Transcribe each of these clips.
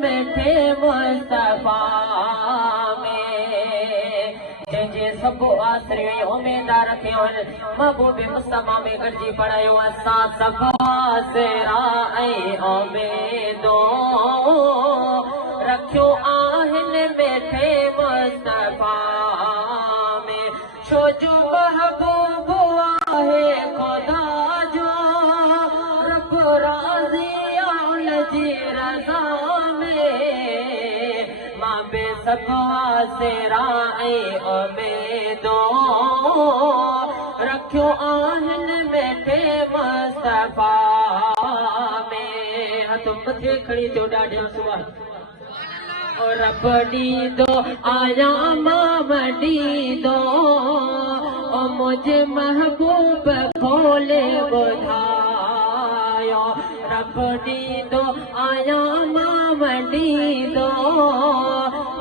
मिठे मुस्तफा में जंहिंजे सब आसरियूं उमेदार थियूं आहिनि महबूब मुस्तफा में गॾिजी पढ़ायो असां सब आसरा ऐं उमेदो रखियो आहिनि मिठे मुस्तफा में छो जो महबूब आहे खुदा जो रब राज़ी जी रज़ा में मां बेसब आसरा ऐं उमेदो रखियो आहिनि मिठे मुस्तफा में हथ मथे खणी थियो ॾाढिया सुभाणे रब ॾींदो आया मां ॾींदो ओ मुंहिंजे महबूब खोले ॿुधायो रब ॾींदो आया मां ॾींदो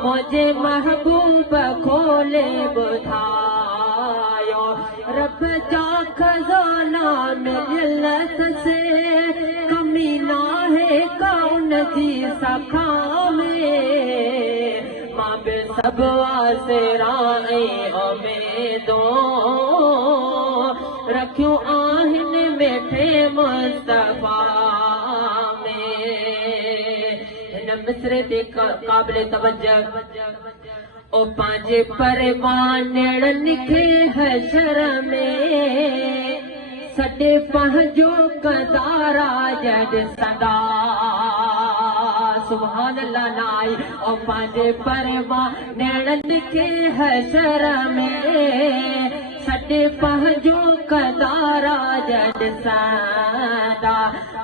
मुंहिंजे महबूब खोले ॿुधायो रब जा खज़ाना मिलियल से कमी नाहे का उन जी सखा में मां बि सब आसरा ऐं उमेदो रखियो आहिनि मिठे मुस्तफा में हिन मिसरे ते क़ाबिल तवज्जो ओ पंहिंजे परवानड़नि खे हशर में सॾे पंहिंजो कदारा ॾिसंदा सुभान अल्लाह नाई ओ पंहिंजे परवानड़नि खे हशर में सॾे पंहिंजो कदारा ॾिसंदा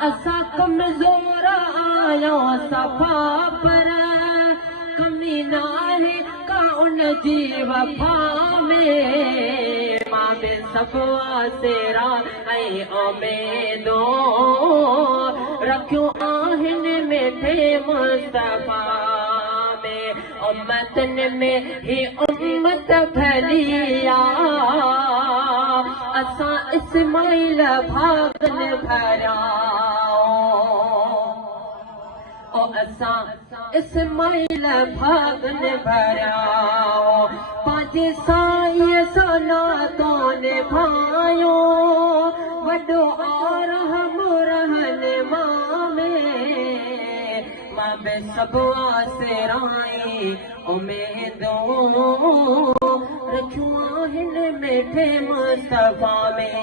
असां कमज़ोर आहियूं सफ़ा पर कमी नाहे का उन जी वफ़ा में मां बि सब आसरा ऐं उमेदो रखियो आहिनि मिठे मुस्तफा में उम्मतन में ही उम्मत फैलिया असां इस्माइल भागन भरिया ओ असां इस्माइल भागन भरिया पंहिंजे साईं सोना तो निभायो वॾो आरहम रहन मां बि सब आसरा ऐं उमेदो रखियो आहिनि मिठे मुस्तफा में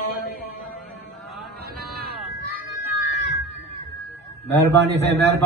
महिरबानी से महिरबानी